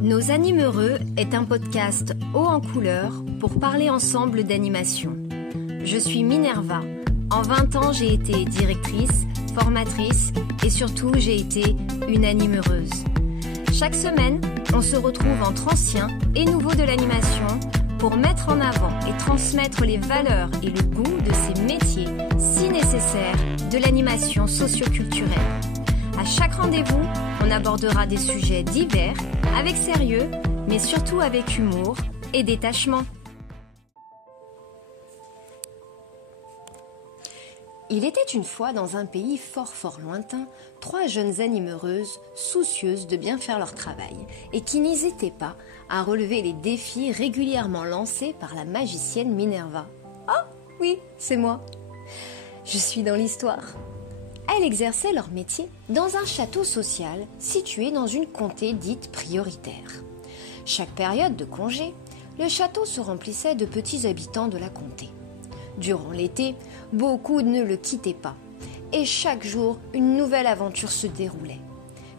Nos Animeureux est un podcast haut en couleur pour parler ensemble d'animation. Je suis Minerva. En 20 ans, j'ai été directrice, formatrice et surtout, j'ai été une animeureuse. Chaque semaine, on se retrouve entre anciens et nouveaux de l'animation pour mettre en avant et transmettre les valeurs et le goût de ces métiers si nécessaires de l'animation socio-culturelle. À chaque rendez-vous, on abordera des sujets divers, avec sérieux, mais surtout avec humour et détachement. Il était une fois dans un pays fort lointain, 3 jeunes animeureuses soucieuses de bien faire leur travail et qui n'hésitaient pas à relever les défis régulièrement lancés par la magicienne Minerva. Ah oui, c'est moi. Je suis dans l'histoire. Elles exerçaient leur métier dans un château social situé dans une comté dite prioritaire. Chaque période de congé, le château se remplissait de petits habitants de la comté. Durant l'été, beaucoup ne le quittaient pas, et chaque jour, une nouvelle aventure se déroulait.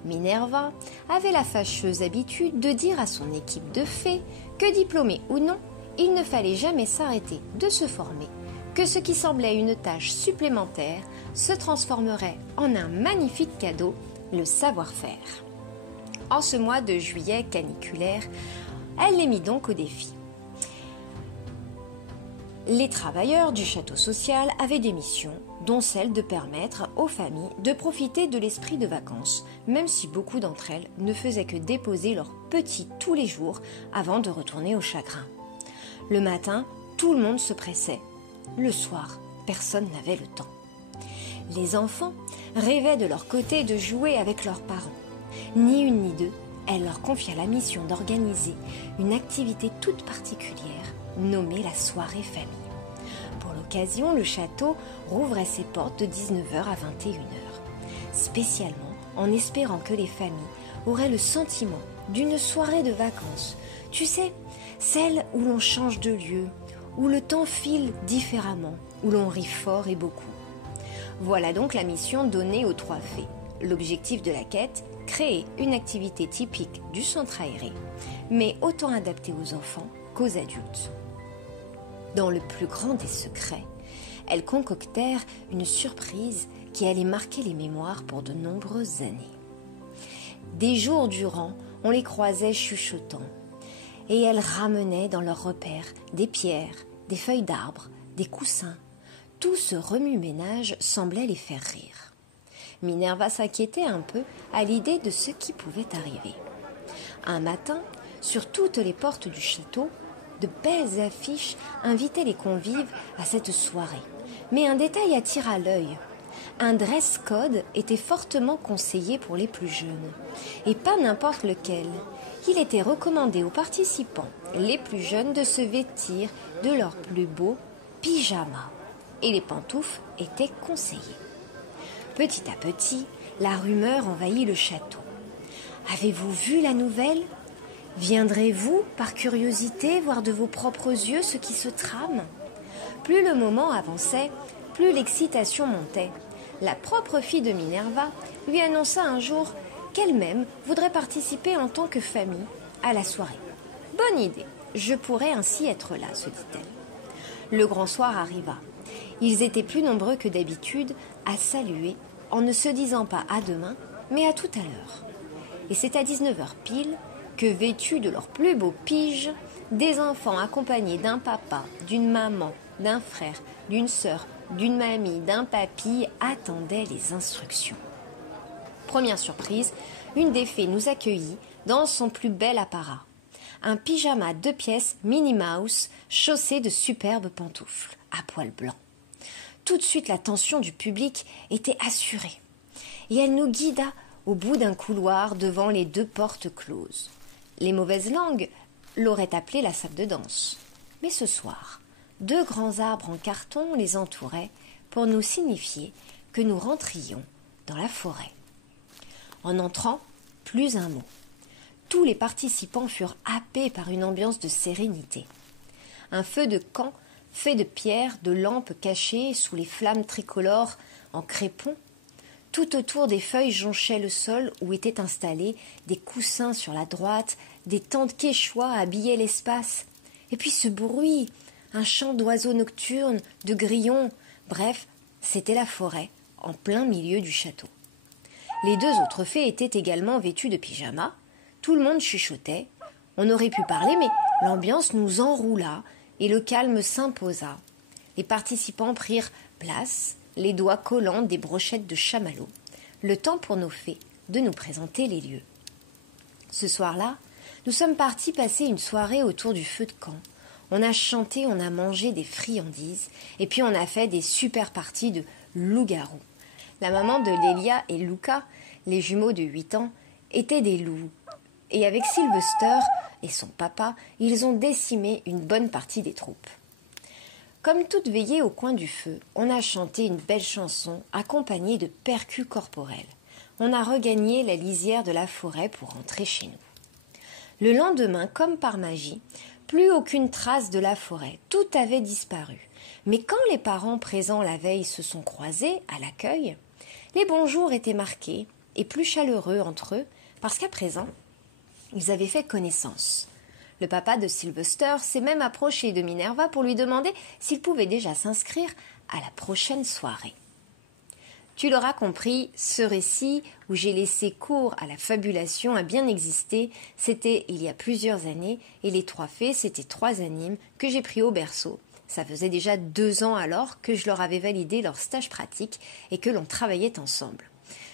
Minerva avait la fâcheuse habitude de dire à son équipe de fées que, diplômés ou non, il ne fallait jamais s'arrêter de se former, que ce qui semblait une tâche supplémentaire se transformerait en un magnifique cadeau, le savoir-faire. En ce mois de juillet caniculaire, elle les mit donc au défi. Les travailleurs du château social avaient des missions, dont celle de permettre aux familles de profiter de l'esprit de vacances, même si beaucoup d'entre elles ne faisaient que déposer leurs petits tous les jours avant de retourner au chagrin. Le matin, tout le monde se pressait. Le soir, personne n'avait le temps. Les enfants rêvaient de leur côté de jouer avec leurs parents. Ni une ni deux, elle leur confia la mission d'organiser une activité toute particulière, nommée la soirée famille. Pour l'occasion, le château rouvrait ses portes de 19h à 21h, spécialement en espérant que les familles auraient le sentiment d'une soirée de vacances. Tu sais, celle où l'on change de lieu, où le temps file différemment, où l'on rit fort et beaucoup. Voilà donc la mission donnée aux 3 fées. L'objectif de la quête, créer une activité typique du centre aéré, mais autant adaptée aux enfants qu'aux adultes. Dans le plus grand des secrets, elles concoctèrent une surprise qui allait marquer les mémoires pour de nombreuses années. Des jours durant, on les croisait chuchotant, et elles ramenaient dans leurs repères des pierres, des feuilles d'arbres, des coussins. Tout ce remue-ménage semblait les faire rire. Minerva s'inquiétait un peu à l'idée de ce qui pouvait arriver. Un matin, sur toutes les portes du château, de belles affiches invitaient les convives à cette soirée. Mais un détail attira l'œil. Un dress code était fortement conseillé pour les plus jeunes, et pas n'importe lequel. Il était recommandé aux participants les plus jeunes de se vêtir de leur plus beau pyjama, et les pantoufles étaient conseillées. Petit à petit, la rumeur envahit le château. Avez-vous vu la nouvelle ? Viendrez-vous, par curiosité, voir de vos propres yeux ce qui se trame ? Plus le moment avançait, plus l'excitation montait. La propre fille de Minerva lui annonça un jour qu'elle-même voudrait participer en tant que famille à la soirée. Bonne idée, je pourrais ainsi être là, se dit-elle. Le grand soir arriva. Ils étaient plus nombreux que d'habitude à saluer en ne se disant pas à demain, mais à tout à l'heure. Et c'est à 19h pile que, vêtus de leurs plus beaux piges, des enfants accompagnés d'un papa, d'une maman, d'un frère, d'une sœur, d'une mamie, d'un papy attendaient les instructions. Première surprise, une des fées nous accueillit dans son plus bel apparat. Un pyjama 2 pièces Minnie Mouse chaussé de superbes pantoufles à poils blancs. Tout de suite, l'attention du public était assurée. Et elle nous guida au bout d'un couloir devant les 2 portes closes. Les mauvaises langues l'auraient appelée la salle de danse. Mais ce soir, 2 grands arbres en carton les entouraient pour nous signifier que nous rentrions dans la forêt. En entrant, plus un mot. Tous les participants furent happés par une ambiance de sérénité. Un feu de camp fait de pierres, de lampes cachées sous les flammes tricolores en crépon. Tout autour des feuilles jonchaient le sol où étaient installés des coussins sur la droite, des tentes quechua habillaient l'espace. Et puis ce bruit, un chant d'oiseaux nocturnes, de grillons, bref, c'était la forêt, en plein milieu du château. Les deux autres fées étaient également vêtues de pyjama. Tout le monde chuchotait. On aurait pu parler, mais l'ambiance nous enroula et le calme s'imposa. Les participants prirent place, les doigts collants des brochettes de chamallow. Le temps pour nos fées de nous présenter les lieux. Ce soir-là, nous sommes partis passer une soirée autour du feu de camp. On a chanté, on a mangé des friandises et puis on a fait des super parties de loup-garou. La maman de Lélia et Luca, les jumeaux de 8 ans, étaient des loups. Et avec Sylvester et son papa, ils ont décimé une bonne partie des troupes. Comme toute veillée au coin du feu, on a chanté une belle chanson accompagnée de percus corporels. On a regagné la lisière de la forêt pour rentrer chez nous. Le lendemain, comme par magie, plus aucune trace de la forêt, tout avait disparu. Mais quand les parents présents la veille se sont croisés à l'accueil, les bonjours étaient marqués et plus chaleureux entre eux parce qu'à présent, ils avaient fait connaissance. Le papa de Sylvester s'est même approché de Minerva pour lui demander s'il pouvait déjà s'inscrire à la prochaine soirée. Tu l'auras compris, ce récit où j'ai laissé cours à la fabulation a bien existé, c'était il y a plusieurs années et les 3 fées, c'était 3 animes que j'ai pris au berceau. Ça faisait déjà 2 ans alors que je leur avais validé leur stage pratique et que l'on travaillait ensemble.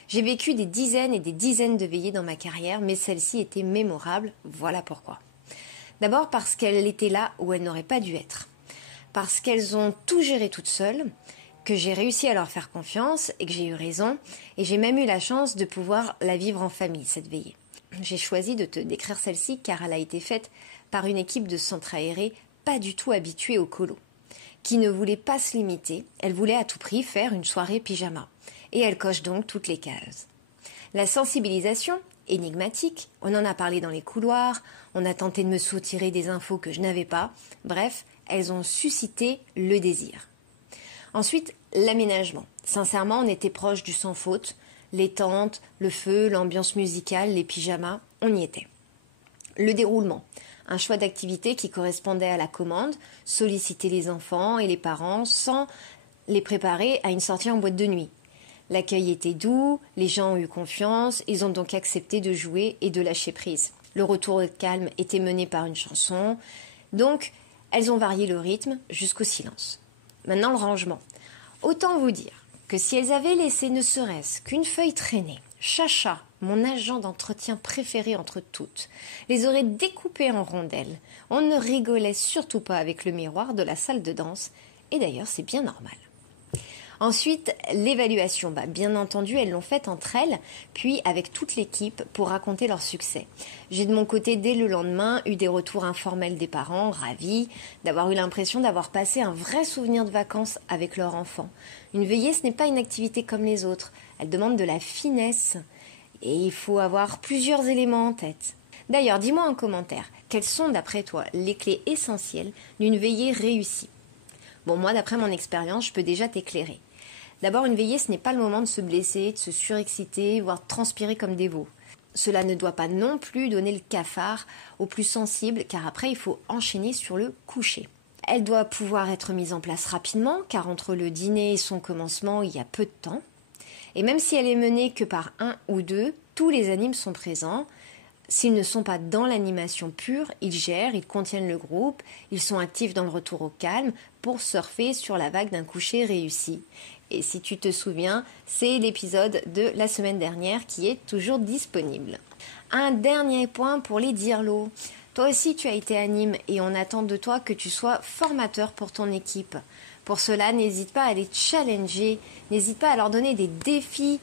J'ai vécu des dizaines et des dizaines de veillées dans ma carrière, mais celle-ci était mémorable, voilà pourquoi. D'abord parce qu'elle était là où elle n'aurait pas dû être. Parce qu'elles ont tout géré toutes seules, que j'ai réussi à leur faire confiance et que j'ai eu raison, et j'ai même eu la chance de pouvoir la vivre en famille, cette veillée. J'ai choisi de te décrire celle-ci car elle a été faite par une équipe de centre aéré pas du tout habituée au colo, qui ne voulait pas se limiter, elle voulait à tout prix faire une soirée pyjama. Et elle coche donc toutes les cases. La sensibilisation, énigmatique, on en a parlé dans les couloirs, on a tenté de me soutirer des infos que je n'avais pas, bref, elles ont suscité le désir. Ensuite, l'aménagement. Sincèrement, on était proche du sans faute, les tentes, le feu, l'ambiance musicale, les pyjamas, on y était. Le déroulement. Un choix d'activité qui correspondait à la commande, solliciter les enfants et les parents sans les préparer à une sortie en boîte de nuit. L'accueil était doux, les gens ont eu confiance, ils ont donc accepté de jouer et de lâcher prise. Le retour au calme était mené par une chanson, donc elles ont varié le rythme jusqu'au silence. Maintenant le rangement. Autant vous dire que si elles avaient laissé ne serait-ce qu'une feuille traîner, Chacha, mon agent d'entretien préféré entre toutes, les aurait découpées en rondelles. On ne rigolait surtout pas avec le miroir de la salle de danse, et d'ailleurs c'est bien normal. Ensuite, l'évaluation. Bien entendu, elles l'ont faite entre elles, puis avec toute l'équipe pour raconter leur succès. J'ai de mon côté, dès le lendemain, eu des retours informels des parents, ravis d'avoir eu l'impression d'avoir passé un vrai souvenir de vacances avec leur enfant. Une veillée, ce n'est pas une activité comme les autres. Elle demande de la finesse et il faut avoir plusieurs éléments en tête. D'ailleurs, dis-moi en commentaire, quelles sont d'après toi les clés essentielles d'une veillée réussie ? Bon, moi, d'après mon expérience, je peux déjà t'éclairer. D'abord, une veillée, ce n'est pas le moment de se blesser, de se surexciter, voire de transpirer comme des veaux. Cela ne doit pas non plus donner le cafard aux plus sensibles, car après, il faut enchaîner sur le coucher. Elle doit pouvoir être mise en place rapidement, car entre le dîner et son commencement, il y a peu de temps. Et même si elle est menée que par 1 ou 2, tous les animes sont présents. S'ils ne sont pas dans l'animation pure, ils gèrent, ils contiennent le groupe, ils sont actifs dans le retour au calme pour surfer sur la vague d'un coucher réussi. Et si tu te souviens, c'est l'épisode de la semaine dernière qui est toujours disponible. Un dernier point pour les dirlots. Toi aussi tu as été anime et on attend de toi que tu sois formateur pour ton équipe. Pour cela, n'hésite pas à les challenger, n'hésite pas à leur donner des défis.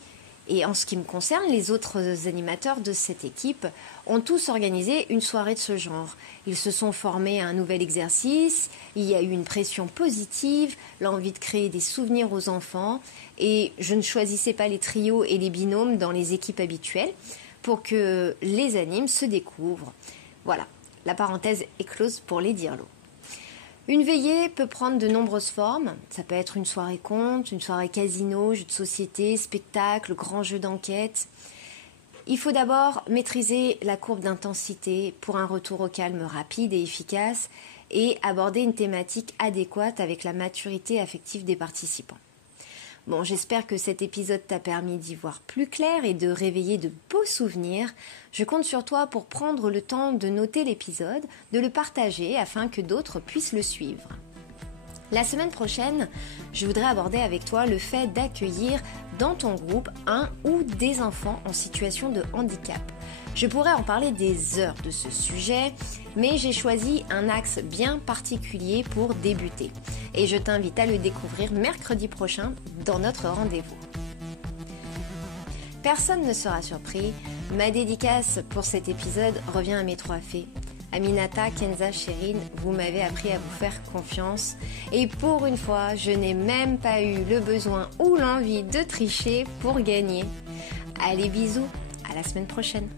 Et en ce qui me concerne, les autres animateurs de cette équipe ont tous organisé une soirée de ce genre. Ils se sont formés à un nouvel exercice, il y a eu une pression positive, l'envie de créer des souvenirs aux enfants, et je ne choisissais pas les trios et les binômes dans les équipes habituelles pour que les animes se découvrent. Voilà, la parenthèse est close pour les dirlots. Une veillée peut prendre de nombreuses formes. Ça peut être une soirée conte, une soirée casino, jeu de société, spectacle, grand jeu d'enquête. Il faut d'abord maîtriser la courbe d'intensité pour un retour au calme rapide et efficace et aborder une thématique adéquate avec la maturité affective des participants. Bon, j'espère que cet épisode t'a permis d'y voir plus clair et de réveiller de beaux souvenirs. Je compte sur toi pour prendre le temps de noter l'épisode, de le partager afin que d'autres puissent le suivre. La semaine prochaine, je voudrais aborder avec toi le fait d'accueillir dans ton groupe un ou des enfants en situation de handicap. Je pourrais en parler des heures de ce sujet, mais j'ai choisi un axe bien particulier pour débuter. Et je t'invite à le découvrir mercredi prochain dans notre rendez-vous. Personne ne sera surpris, ma dédicace pour cet épisode revient à mes 3 fées. Aminata, Kenza, Chérine, vous m'avez appris à vous faire confiance. Et pour une fois, je n'ai même pas eu le besoin ou l'envie de tricher pour gagner. Allez, bisous, à la semaine prochaine.